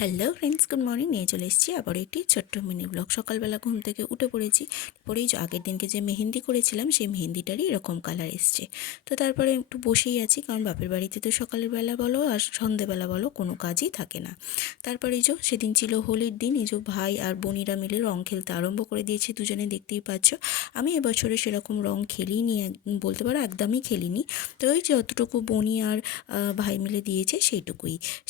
Hello friends, good morning. নিয়ে চলে এসেছি আবার একটি ছোট্ট মিনি ব্লগ। সকালবেলা ঘুম থেকে উঠে পড়েছি। পরেই আগের দিনকে যে মেহেন্দি করেছিলাম সেই মেহেন্দিটারই এরকম কালার এসছে। তো তারপরে একটু বসেই আছি, কারণ বাপের বাড়িতে তো সকালবেলা বলো আর সন্ধেবেলা বলো কোনো কাজই থাকে না। তারপরে সেদিন ছিল হোলির দিন। ভাই আর বোনিরা মিলে রং খেলতে আরম্ভ করে দিয়েছে, দুজনে দেখতেই পাচ্ছ। আমি এবছরে সেরকম রং খেলিনি, বলতে পারো একদমই খেলিনি। তো যতটুকু বোনি আর ভাই মিলে দিয়েছে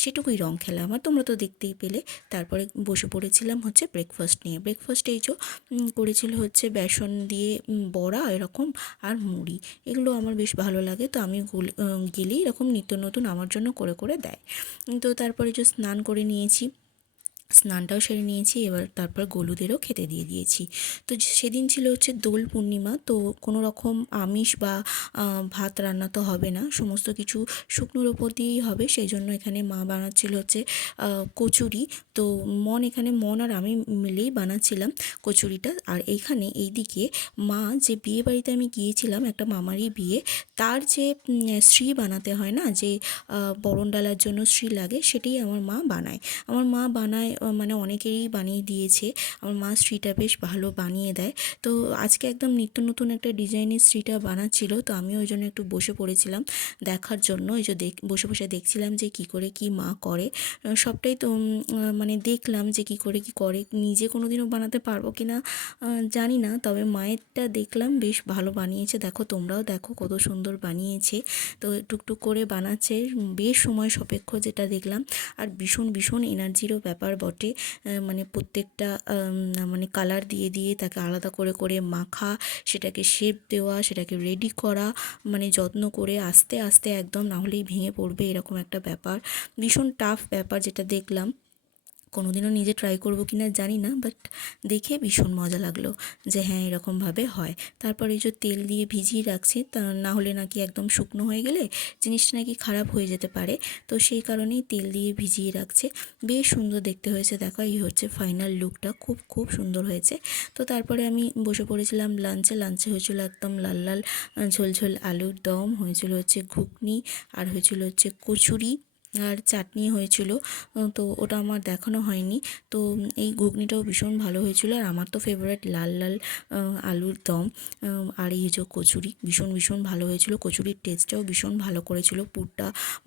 সেটুকুই রং খেলা আমার, তোমরা তো দেখতেই পেলে। তারপরে বসে পড়েছিলাম ব্রেকফাস্ট নিয়ে। ব্রেকফাস্টে করেছিল বেসন দিয়ে বড়া এরকম আর মুড়ি। এগুলো আমার বেশ ভালো লাগে, তো আমি গেলেই এরকম নিত্য নতুন আমার জন্য করে করে দেয়। তো তারপরে স্নান করে নিয়েছি, স্নানটাও সেরে নিয়েছি। এবার তারপর গলুদেরও খেতে দিয়ে দিয়েছি। তো সেদিন ছিল দোল পূর্ণিমা, তো কোনো রকম আমিষ বা ভাত রান্না তো হবে না, সমস্ত কিছু শুকনোর ওপর দিয়েই হবে। সেই জন্য এখানে মা বানাচ্ছিল কচুরি। তো এখানে মন আর আমি মিলেই বানাচ্ছিলাম কচুরিটা। আর এইদিকে মা যে বিয়ে বাড়িতে আমি গিয়েছিলাম, একটা মামারই বিয়ে, তার যে শ্রী বানাতে হয় না, যে বরণ ডালার জন্য শ্রী লাগে, সেটাই আমার মা বানায়। আমার মা বানায়, মানে অনেকেরই বানিয়ে দিয়েছে। আমার মা শ্রীটা বেশ ভালো বানিয়ে দেয়। তো আজকে একদম নিত্য নতুন একটা ডিজাইনের শ্রীটা বানাচ্ছিল, তো আমি ওই জন্য একটু বসে পড়েছিলাম দেখার জন্য। বসে বসে দেখছিলাম যে কি করে কি মা করে। সবটাই তো মানে দেখলাম যে কি করে কি করে। নিজে কোনোদিনও বানাতে পারবো কি না জানি না, তবে মায়েরটা দেখলাম বেশ ভালো বানিয়েছে। দেখো, তোমরাও দেখো কত সুন্দর বানিয়েছে। তো টুকটুক করে বানাচ্ছে, বেশ সময় সাপেক্ষ যেটা দেখলাম। আর ভীষণ ভীষণ এনার্জিরও ব্যাপার বটে। মানে প্রত্যেকটা মানে কালার দিয়ে দিয়ে তাকে আলাদা করে করে মাখা, সেটাকে শেপ দেওয়া, সেটাকে রেডি করা, মানে যত্ন করে আস্তে আস্তে একদম, না হলেই ভেঙে পড়বে এরকম একটা ব্যাপার। ভীষণ টাফ ব্যাপার যেটা দেখলাম। কোনোদিনও নিজে ট্রাই করবো কি না জানি না, বাট দেখে ভীষণ মজা লাগলো যে হ্যাঁ, এরকমভাবে হয়। তারপর তেল দিয়ে ভিজিয়ে রাখছি, তা না হলে নাকি একদম শুকনো হয়ে গেলে জিনিসটা নাকি খারাপ হয়ে যেতে পারে। তো সেই কারণেই তেল দিয়ে ভিজিয়ে রাখছে। বেশ সুন্দর দেখতে হয়েছে, দেখো এই ফাইনাল লুকটা, খুব খুব সুন্দর হয়েছে। তো তারপরে আমি বসে পড়েছিলাম লাঞ্চে হয়েছিল একদম লাল লাল ঝোলঝোল আলুর দম, হয়েছিল ঘুগনি, আর হয়েছিল কচুরি, আর চাটনি হয়েছিল। তো ওটা আমার দেখানো হয়নি। তো এই ঘুগনিটাও ভীষণ ভালো হয়েছিল, আর আমার তো ফেভারিট লাল লাল আলুর দম, আর এই কচুরি ভীষণ ভীষণ ভালো হয়েছিল। কচুরির টেস্টটাও ভীষণ ভালো করেছিল, পুরটা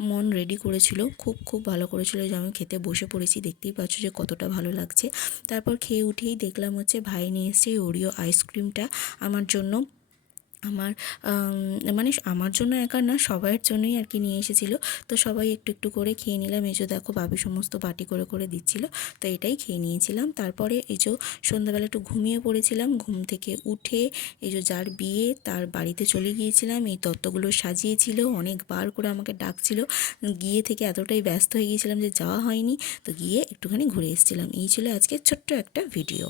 মন রেডি করেছিল, খুব খুব ভালো করেছিল। যে আমি খেতে বসে পড়েছি, দেখতেই পাচ্ছ যে কতটা ভালো লাগছে। তারপর খেয়ে উঠেই দেখলাম ভাই নিয়ে এসছে ওরিও আইসক্রিমটা আমার জন্য। আমার মানে আমার জন্য একা না, সবার জন্যই আর কি নিয়ে এসেছিলো। তো সবাই একটু একটু করে খেয়ে নিলাম। দেখো বাবি সমস্ত বাটি করে করে দিচ্ছিলো, তো এটাই খেয়ে নিয়েছিলাম। তারপরে সন্ধ্যাবেলা একটু ঘুমিয়ে পড়েছিলাম। ঘুম থেকে উঠে যার বিয়ে তার বাড়িতে চলে গিয়েছিলাম। এই তত্ত্বগুলো সাজিয়েছিল, অনেকবার করে আমাকে ডাকছিল। গিয়ে থেকে এতটাই ব্যস্ত হয়ে গিয়েছিলাম যে যাওয়া হয়নি। তো গিয়ে একটুখানি ঘুরে এসেছিলাম। এই ছিল আজকে ছোট্ট একটা ভিডিও।